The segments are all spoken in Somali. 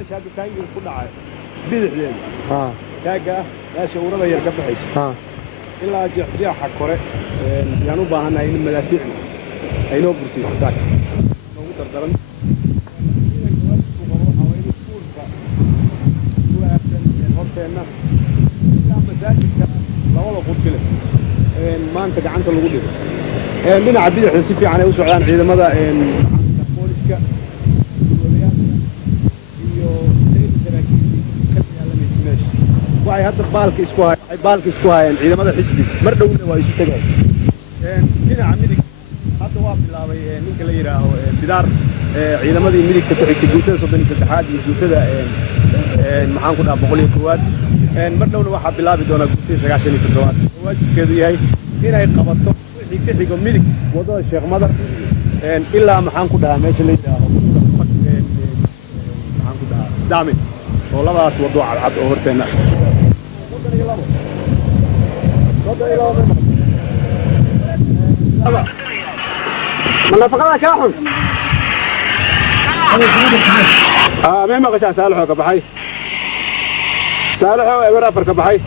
ماشي هذا تاني كل عاد بدح ليه تاجا لا شورده يركب بحيش إلا جاء حكورة يعني وباهنا إن الملافيع أي نوع برسيس ساك موجود الدرن ما أنت قعنت الوجود من عبيد الحسين في عناوين سعودان عيدا ماذا بوليسكا waxay hadda baalka isku hayeen ciidamada xisbi mar dhowna waa isu tagay dhinaca midig hadda waa bilaabay ninka la yiraahdo bidaar ciidamadii midigta ku xigtay guutada 33aad iyo guutada maxaan ku dhaaf 101aad mar dhowna waxa bilaabi doona guutada 97aad waajibkeedu yahay inay qabato wixii ka xigo midig wadada Sheekh Madar ilaa maxaan ku dhaaf meesha la yiraahdo maxaan ku dhaaf daamin oo labadaas wado cad oo horteena ما فقط كاحن ما مقشان سالحو كبحي سالحو ابرافر كبحي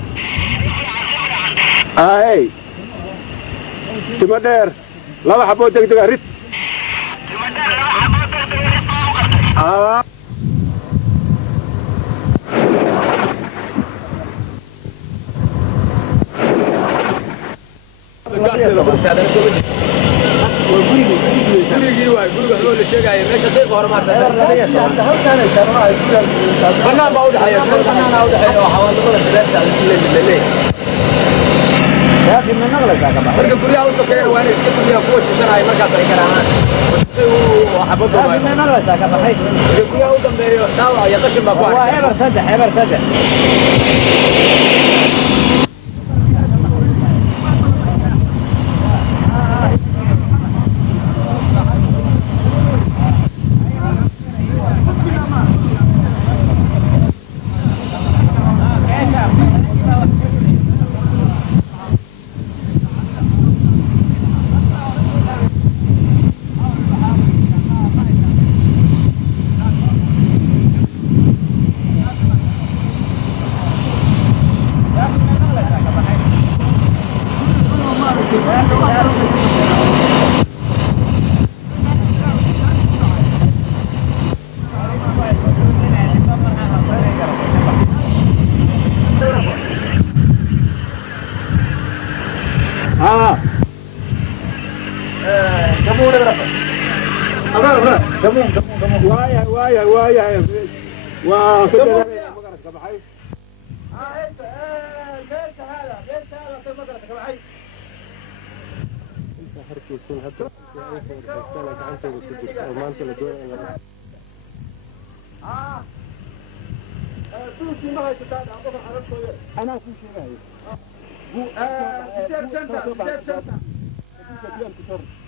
اي تمدير لو حبو دغدغ ريد gurigii waa guriga loo la sheegay meesha deeq hormaarta banaan baa u dhaxaya banaan u dhaxaya oo xawaalada dibeerta leeyahay laakiin ma naqla ka baa marka guriga u sokeeyay waa inay iska fadhiya kuwa shishanay marka ay karaan oo xabado ma naqla ka baxay guriga u dambeeyo daawac ya qashin baa ku waa eber saddex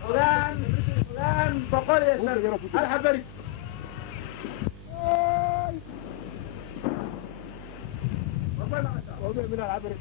فلان بقول يا شباب الحبري والله من العبري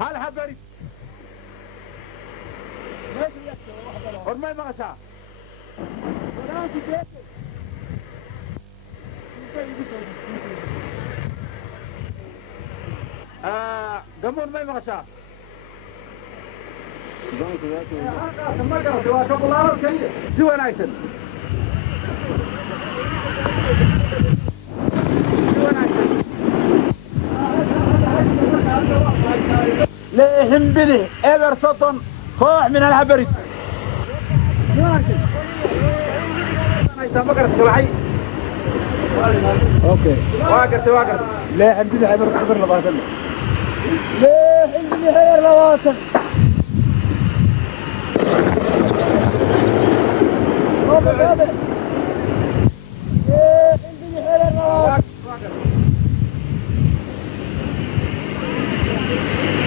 هل حبري حرمي مغشا قمر ما مغشا سوى نايسن ليهم بذي ايبر سطن خوح من الهبري اوكي واقرت لا عندي حبر حبر لباسل ليه عندي حير لواسل هذا ليه عندي حير لواسل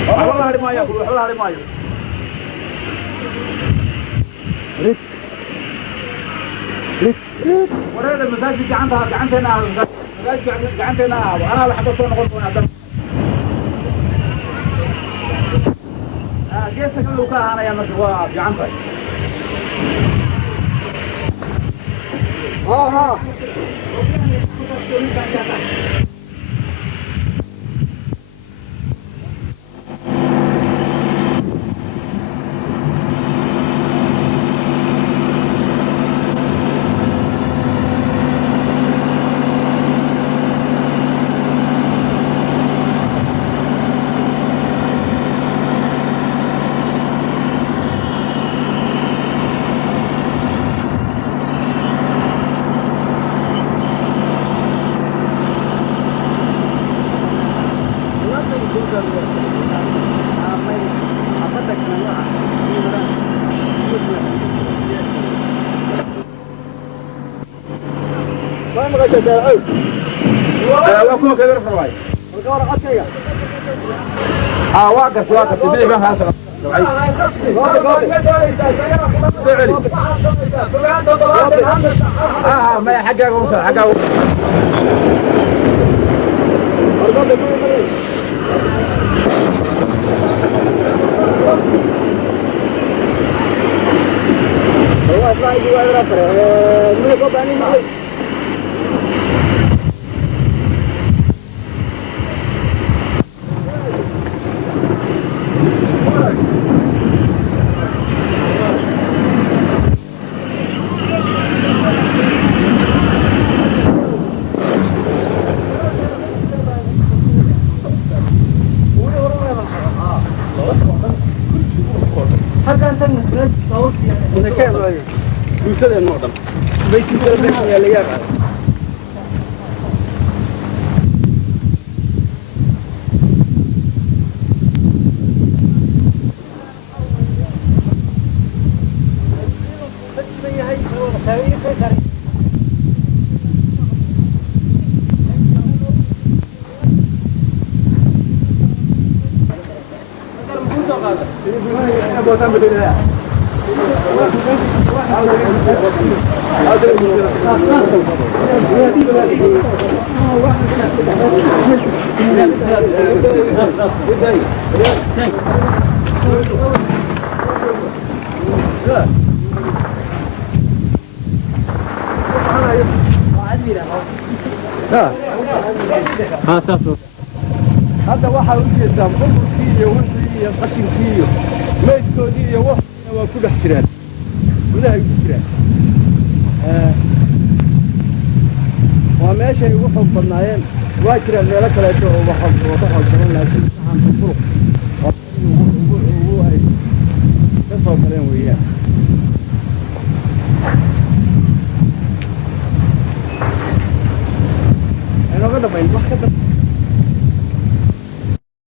والله هذه ما ياكل والله هذه ما ياكل ريت ريت ريت ورينا المساجد قعنتنا المساجد قعنتنا وانا حطيت نقول انا جيسك لو كان انا يا مشوار قعنتك ها ما مغيت تاعو وكم كبير في الواي القارة قتية واقف تبيع بها هاسه ما حقك وصل حقك هو اطلع يجي وعلى رفره من قباني معي حتى انت من صوت هنا كان يوصل المعظم بيت البيت يا ليال ها تاسو هذا واحد وجه دام قبركي وحي قشنكي meydkoodii iyo waxna waa ku dhex jiraan gudaha ku jiraan waa meeshay ugu xoog badnaayeen waa jiraan meelo kaleeto oo waxa wada xoogsan laakiin waxaan furuq ugu ay ka soo galeen weeyaan aynu ka dhameyn wax ka